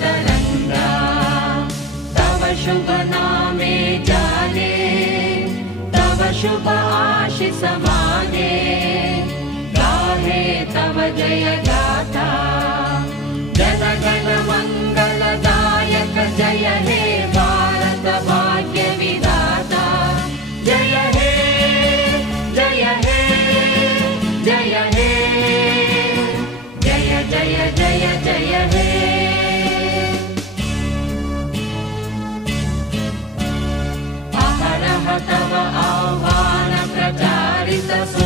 तरंगा तव शुभ नामे जाने तव शुभ आशीष माने गाहे तव जय